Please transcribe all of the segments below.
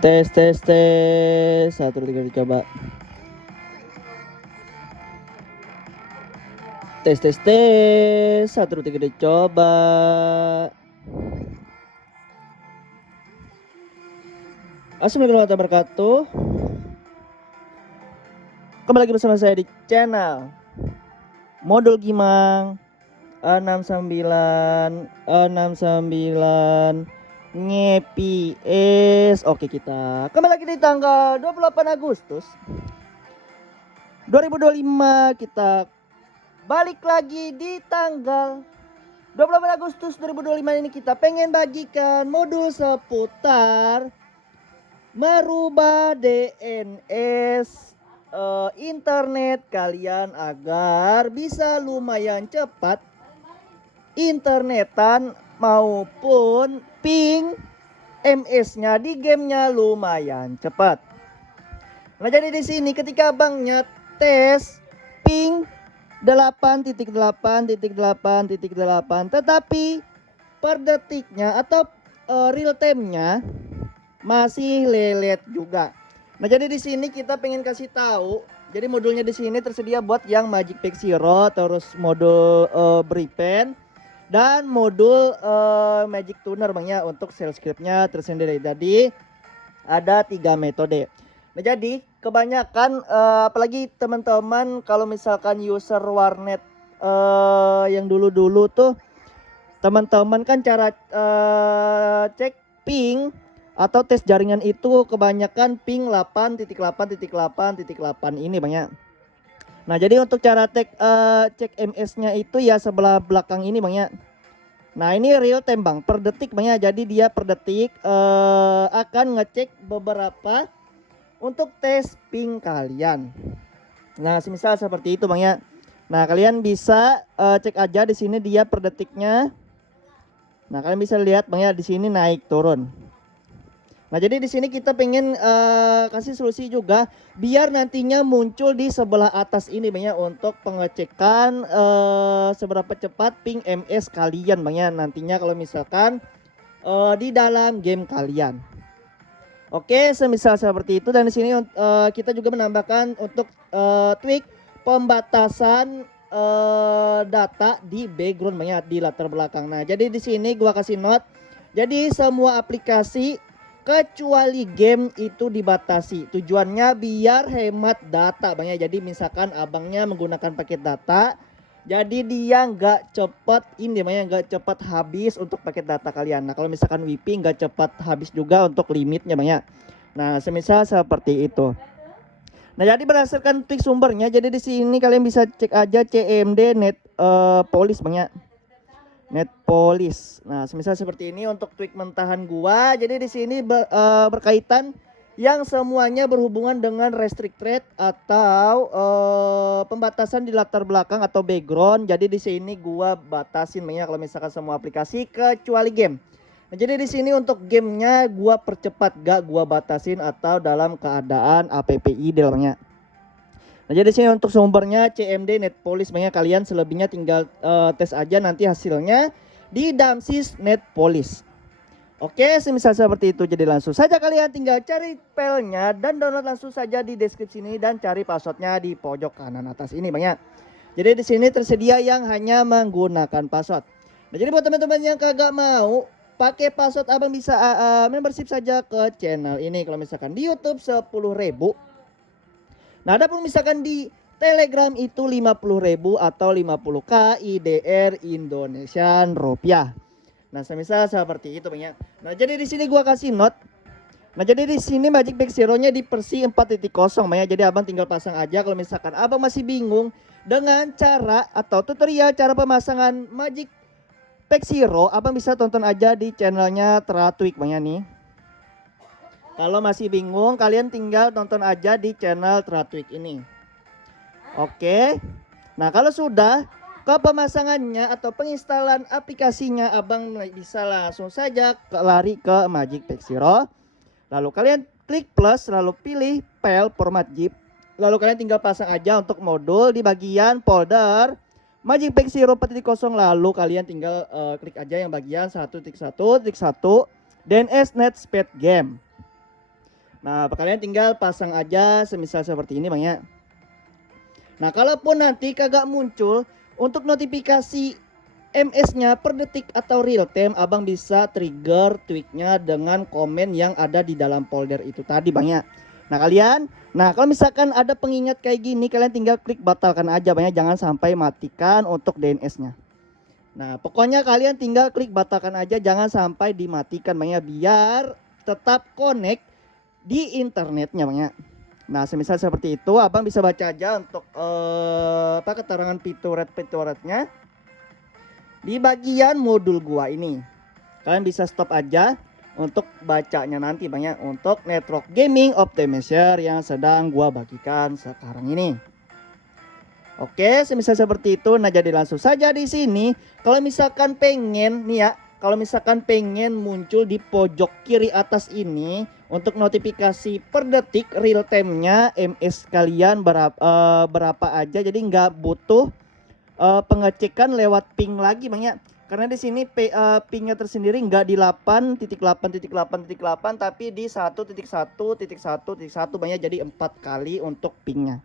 Tes tes tes. 1 2 3 dicoba. Tes tes tes. 1 2 3 dicoba. Assalamualaikum warahmatullahi wabarakatuh. Kembali lagi bersama saya di channel Modul Gimang 69 ngepi. Oke, kita kembali lagi di tanggal 28 Agustus 2025. Kita balik lagi di tanggal 28 Agustus 2025 ini. Kita pengen bagikan modul seputar merubah DNS internet kalian agar bisa lumayan cepat internetan maupun ping MS-nya di gamenya lumayan cepat. Nah, jadi di sini ketika abangnya tes ping 8.8.8.8, tetapi per detiknya atau real time-nya masih lelet juga. Nah, jadi di sini kita pengen kasih tahu. Jadi modulnya di sini tersedia buat yang Magic Pack Zero, terus modul Bripen dan modul Magic Tuner Bang ya. Untuk sales script-nya tersendiri. Jadi ada 3 metode. Nah, jadi kebanyakan apalagi teman-teman kalau misalkan user warnet yang dulu-dulu tuh, teman-teman kan cara cek ping atau tes jaringan itu kebanyakan ping 8.8.8.8 ini banyak. Nah, jadi untuk cara cek MS-nya itu ya sebelah belakang ini banyak. Nah, ini real time Bang, per detik banyak. Jadi dia per detik akan ngecek beberapa untuk tes ping kalian. Nah, semisal seperti itu Bang ya. Nah, kalian bisa cek aja di sini dia per detiknya. Nah, kalian bisa lihat Bang ya, di sini naik turun. Nah, jadi di sini kita pengen kasih solusi juga biar nantinya muncul di sebelah atas ini Bang ya, untuk pengecekan seberapa cepat ping MS kalian Bang ya, nantinya kalau misalkan di dalam game kalian. Oke, semisal seperti itu. Dan di sini kita juga menambahkan untuk tweak pembatasan data di background Bang ya, di latar belakang. Nah, jadi di sini gua kasih note. Jadi semua aplikasi kecuali game itu dibatasi. Tujuannya biar hemat data Bang ya. Jadi misalkan abangnya menggunakan paket data, jadi dia nggak cepet ini Bang ya, nggak cepet habis untuk paket data kalian. Nah, kalau misalkan WiFi nggak cepet habis juga untuk limitnya Bang ya. Nah, semisal seperti itu. Nah, jadi berdasarkan trik sumbernya, jadi di sini kalian bisa cek aja CMD net police Bang ya. Net police. Nah, semisal seperti ini untuk tweak mentahan gua. Jadi di sini berkaitan yang semuanya berhubungan dengan restrict rate atau pembatasan di latar belakang atau background. Jadi di sini gua batasin banyak kalau misalkan semua aplikasi kecuali game. Nah, jadi di sini untuk gamenya gua percepat, gak gua batasin atau dalam keadaan APPI dalamnya. Nah, jadi sini untuk sumbernya CMD Net Police Bang ya, kalian selebihnya tinggal tes aja nanti hasilnya di Damsis Net Police. Oke, semisal seperti itu, jadi langsung saja kalian tinggal cari filenya dan download langsung saja di deskripsi ini dan cari passwordnya di pojok kanan atas ini Bang ya. Jadi di sini tersedia yang hanya menggunakan password. Nah, jadi buat teman-teman yang kagak mau pakai password, abang bisa membership saja ke channel ini. Kalau misalkan di YouTube 10.000. Nah, adapun misalkan di Telegram itu 50.000 atau 50k IDR Indonesian rupiah. Nah, semisal seperti itu Bang ya. Nah, jadi di sini gua kasih note. Nah, jadi di sini Magic Pack Zero-nya di versi 4.0 Bang ya. Jadi abang tinggal pasang aja kalau misalkan abang masih bingung dengan cara atau tutorial cara pemasangan Magic Pack Zero, abang bisa tonton aja di channelnya Tratweak Bang ya nih. Kalau masih bingung, kalian tinggal tonton aja di channel Tratweak ini. Oke. Nah, kalau sudah ke pemasangannya atau penginstalan aplikasinya, abang bisa langsung saja lari ke Magic Pack Zero. Lalu kalian klik plus, lalu pilih file format zip. Lalu kalian tinggal pasang aja untuk modul di bagian folder Magic Pack Zero 4.0. Lalu kalian tinggal klik aja yang bagian 1.1.1. DNS Net Speed Game. Nah, kalian tinggal pasang aja semisal seperti ini Bang ya. Nah, kalaupun nanti kagak muncul untuk notifikasi MS-nya per detik atau real time, Abang bisa trigger tweaknya dengan komen yang ada di dalam folder itu tadi Bang ya. Nah kalau misalkan ada pengingat kayak gini, kalian tinggal klik batalkan aja Bang ya, jangan sampai matikan untuk DNS-nya. Nah, pokoknya kalian tinggal klik batalkan aja, jangan sampai dimatikan Bang ya, biar tetap connect di internetnya Bang ya. Nah, semisal seperti itu, Abang bisa baca aja untuk keterangan pitoret-pitoretnya di bagian modul gua ini. Kalian bisa stop aja untuk bacanya nanti Bang ya, untuk network gaming optimizer yang sedang gua bagikan sekarang ini. Oke, semisal seperti itu. Nah, jadi langsung saja di sini. Kalau misalkan pengen nih ya, kalau misalkan pengen muncul di pojok kiri atas ini untuk notifikasi per detik real time-nya MS kalian berapa aja. Jadi nggak butuh pengecekan lewat ping lagi Bang ya. Karena di sini pingnya tersendiri nggak di 8.8.8.8 tapi di 1.1.1.1 Bang ya. Jadi 4 kali untuk pingnya.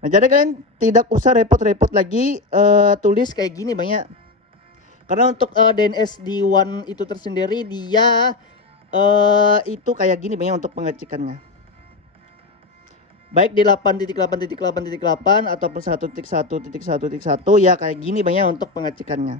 Nah, jadi kalian tidak usah repot-repot lagi tulis kayak gini Bang ya. Karena untuk DNS di One itu tersendiri dia itu kayak gini Bang ya untuk pengecekannya. Baik di 8.8.8.8 ataupun 1.1.1.1 ya kayak gini Bang ya untuk pengecekannya.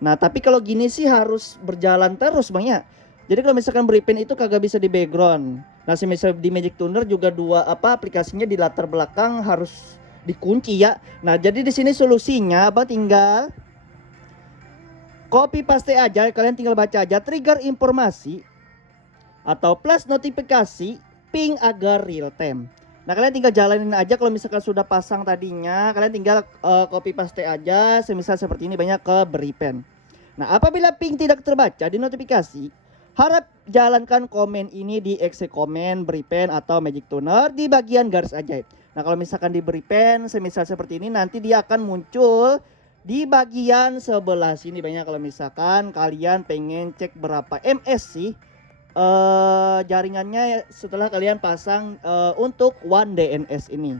Nah, tapi kalau gini sih harus berjalan terus Bang ya. Jadi kalau misalkan Bripen itu kagak bisa di background. Nah, semisal di Magic Tuner juga aplikasinya di latar belakang harus dikunci ya. Nah, jadi di sini solusinya Abang tinggal copy paste aja, kalian tinggal baca aja trigger informasi atau plus notifikasi ping agar real time. Nah, kalian tinggal jalanin aja. Kalau misalkan sudah pasang tadinya, kalian tinggal copy paste aja semisal seperti ini banyak ke Bripen. Nah, apabila ping tidak terbaca di notifikasi, harap jalankan komen ini di exe komen Bripen atau Magic Tuner di bagian garis ajaib. Nah, kalau misalkan di Bripen semisal seperti ini, nanti dia akan muncul di bagian sebelah sini banyak. Kalau misalkan kalian pengen cek berapa MS sih jaringannya setelah kalian pasang untuk One DNS ini.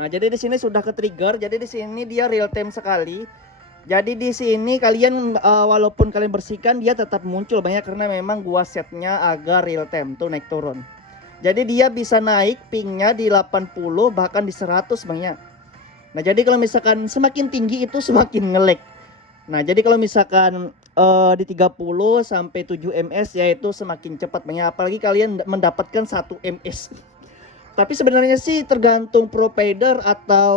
Nah, jadi di sini sudah ke trigger. Jadi di sini dia real time sekali. Jadi di sini kalian walaupun kalian bersihkan dia tetap muncul banyak karena memang gua setnya agak real time tuh naik turun. Jadi dia bisa naik pingnya di 80 bahkan di 100 banyak. Nah, jadi kalau misalkan semakin tinggi itu semakin nge-lag. Nah, jadi kalau misalkan di 30 sampai 7 ms yaitu semakin cepat banyak, apalagi kalian mendapatkan 1 ms. Tapi sebenarnya sih tergantung provider atau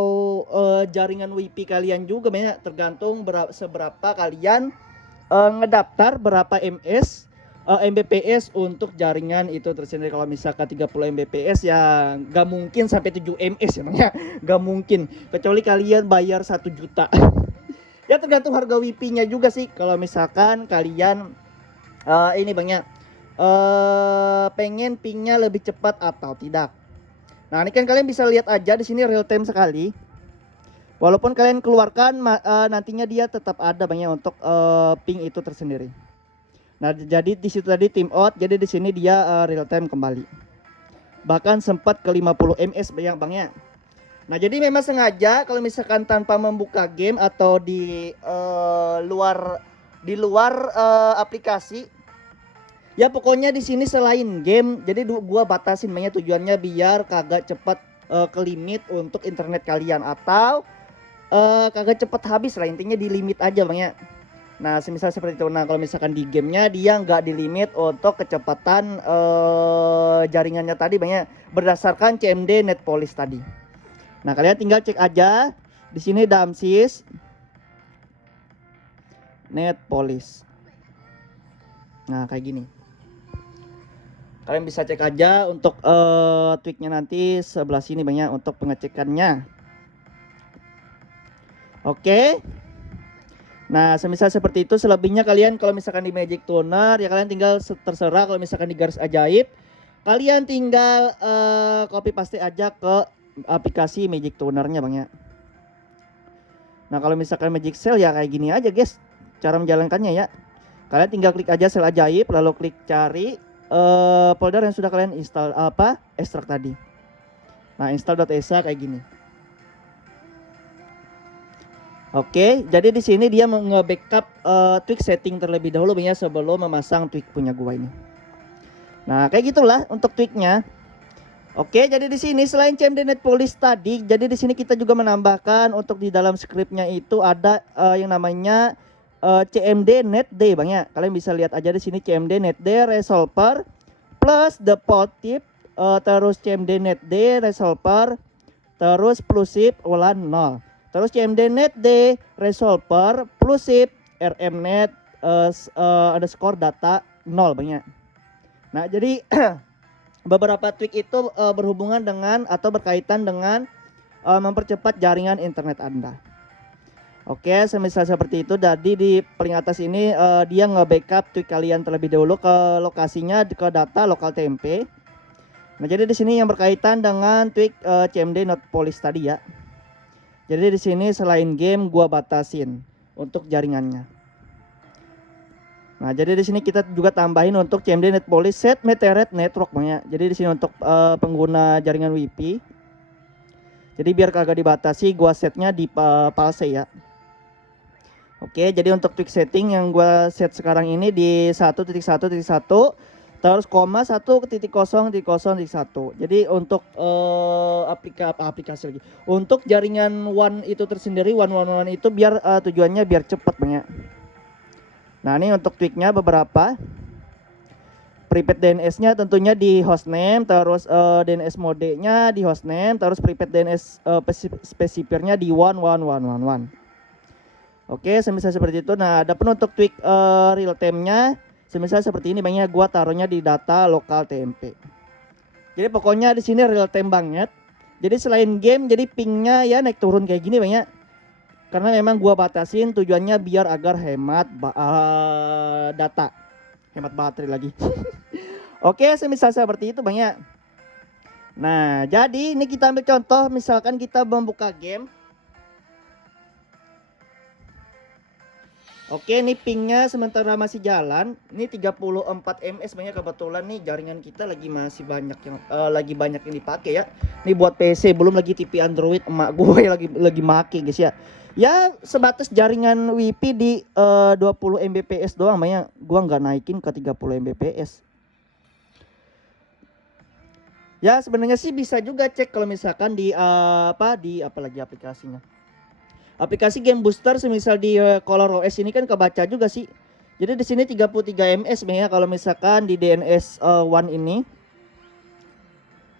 jaringan WiFi kalian juga banyak, tergantung seberapa kalian ngedaftar berapa ms Mbps untuk jaringan itu tersendiri. Kalau misalkan 30 Mbps ya nggak mungkin sampai 7 ms ya Bang ya, nggak mungkin kecuali kalian bayar 1 juta. Ya tergantung harga WiFi-nya juga sih. Kalau misalkan kalian ini Bang ya pengen pingnya lebih cepat atau tidak. Nah, ini kan kalian bisa lihat aja di sini real time sekali. Walaupun kalian keluarkan nantinya dia tetap ada Bang ya untuk ping itu tersendiri. Nah, jadi di situ tadi timeout, jadi di sini dia real time kembali. Bahkan sempat ke 50 ms Bang ya. Nah, jadi memang sengaja kalau misalkan tanpa membuka game atau di luar aplikasi, ya pokoknya di sini selain game, jadi gua batasin banyak tujuannya biar kagak cepat ke limit untuk internet kalian atau kagak cepat habis lah, intinya di limit aja Bang ya. Nah, semisal seperti itu. Nah, kalau misalkan di gamenya dia nggak dilimit untuk kecepatan jaringannya tadi banyak berdasarkan CMD Net Police tadi. Nah, kalian tinggal cek aja di sini Damsis Net Police. Nah, kayak gini. Kalian bisa cek aja untuk tweaknya nanti sebelah sini banyak untuk pengecekannya. Oke. Nah, semisal seperti itu, selebihnya kalian kalau misalkan di Magic Tuner ya kalian tinggal terserah. Kalau misalkan di garis ajaib kalian tinggal copy paste aja ke aplikasi Magic Tunernya Bang ya. Nah, kalau misalkan Magic Cell ya kayak gini aja guys cara menjalankannya ya. Kalian tinggal klik aja sel ajaib, lalu klik cari folder yang sudah kalian install ekstrak tadi. Nah, install.exe kayak gini. Oke, jadi di sini dia nge-backup tweak setting terlebih dahulu ya sebelum memasang tweak punya gua ini. Nah, kayak gitulah untuk tweaknya. Oke, jadi di sini selain CMD Net Polish tadi, jadi di sini kita juga menambahkan untuk di dalam scriptnya itu ada yang namanya CMD Net D, Bang ya. Kalian bisa lihat aja di sini CMD Net D resolver plus default tip, terus CMD Net D resolver, terus plus shift ulan 0. Terus CMD Net D resolver plus shift rmnet underscore data 0, Bang ya. Nah, jadi beberapa tweak itu berhubungan dengan atau berkaitan dengan mempercepat jaringan internet Anda. Oke, semisal seperti itu. Jadi di paling atas ini dia nge-backup tweak kalian terlebih dahulu ke lokasinya ke data lokal TMP. Nah, jadi di sini yang berkaitan dengan tweak CMD Not Polish tadi ya. Jadi di sini selain game gua batasin untuk jaringannya. Nah, jadi di sini kita juga tambahin untuk CMD Net Polish set Methernet network, Bang ya. Jadi di sini untuk pengguna jaringan WiFi. Jadi biar kagak dibatasi, gua setnya di palse ya. Oke, jadi untuk tweak setting yang gua set sekarang ini di 1.1.1 terus koma 1.0.0.1. Jadi untuk aplikasi lagi. Untuk jaringan WAN itu tersendiri, WAN itu biar tujuannya biar cepat, Bang ya. Nah, ini untuk tweaknya beberapa. Prepaid DNS-nya tentunya di hostname, terus DNS mode-nya di hostname, terus prepaid DNS specifier-nya di 11111. Oke, semisal seperti itu. Nah, ada pun untuk tweak real time-nya, semisal seperti ini, Bang ya, gua taruhnya di data lokal TMP. Jadi pokoknya di sini real time banget. Jadi selain game, jadi pingnya ya naik turun kayak gini, Bang ya. Karena memang gua batasin tujuannya biar agar hemat data, hemat baterai lagi. Oke, semisal seperti itu, Bang ya. Nah, jadi ini kita ambil contoh, misalkan kita membuka game. Oke, ini pingnya sementara masih jalan. Ini 34 ms, Bang ya. Kebetulan nih jaringan kita lagi masih banyak yang dipakai ya. Ini buat PC, belum lagi TV Android emak gue lagi make, guys ya. Ya sebatas jaringan WiFi di 20 Mbps doang, Bang ya. Gua nggak naikin ke 30 Mbps. Ya sebenarnya sih bisa juga cek kalau misalkan di apalagi aplikasinya. Aplikasi Game Booster semisal di Color OS ini kan kebaca juga sih. Jadi di sini 33 ms, Bang ya, kalau misalkan di DNS One ini.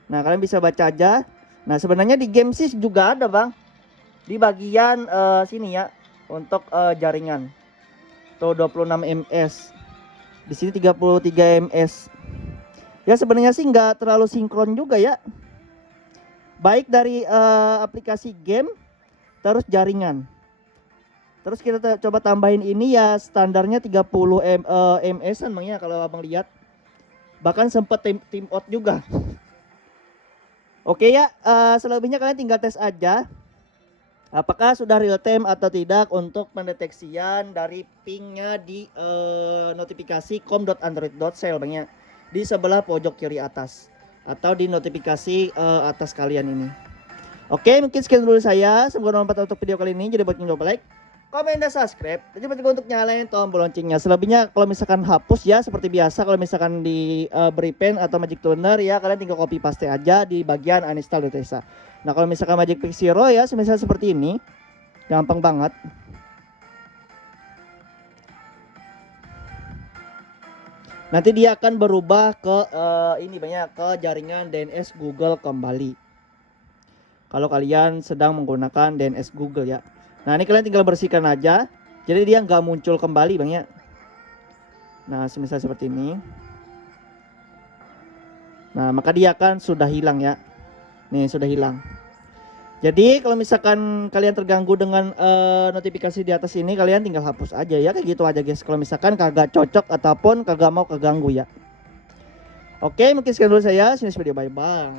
Nah, kalian bisa baca aja. Nah, sebenarnya di game sih juga ada, Bang. Di bagian sini ya untuk jaringan. Tuh 26 ms. Di sini 33 ms. Ya sebenarnya sih nggak terlalu sinkron juga ya. Baik dari aplikasi game terus jaringan. Terus kita coba tambahin ini ya standarnya 30 ms-an, Bang ya, kalau Abang lihat. Bahkan sempat tim out juga. Oke ya, selebihnya kalian tinggal tes aja. Apakah sudah real time atau tidak untuk pendeteksian dari pingnya di notifikasi com.android.cell, Bang ya, di sebelah pojok kiri atas atau di notifikasi atas kalian ini. Oke, mungkin sekian dulu saya. Semoga bermanfaat untuk video kali ini. Jadi buat yang coba like, komen, dan subscribe. Dan jangan lupa untuk nyalain tombol loncengnya. Selebihnya kalau misalkan hapus ya seperti biasa, kalau misalkan di beri pen atau magic toner ya kalian tinggal copy paste aja di bagian uninstall.exe. Nah, kalau misalkan Magic Pick Zero ya semisal seperti ini, gampang banget. Nanti dia akan berubah ke ini banyak ke jaringan DNS Google kembali. Kalau kalian sedang menggunakan DNS Google ya. Nah, ini kalian tinggal bersihkan aja. Jadi dia nggak muncul kembali, Bang ya. Nah, semisal seperti ini. Nah, maka dia akan sudah hilang ya. Nih, sudah hilang. Jadi kalau misalkan kalian terganggu dengan notifikasi di atas ini, kalian tinggal hapus aja ya, kayak gitu aja guys. Kalau misalkan kagak cocok ataupun kagak mau keganggu ya. Oke, mungkin sekian dulu saya. Sini video, bye bye.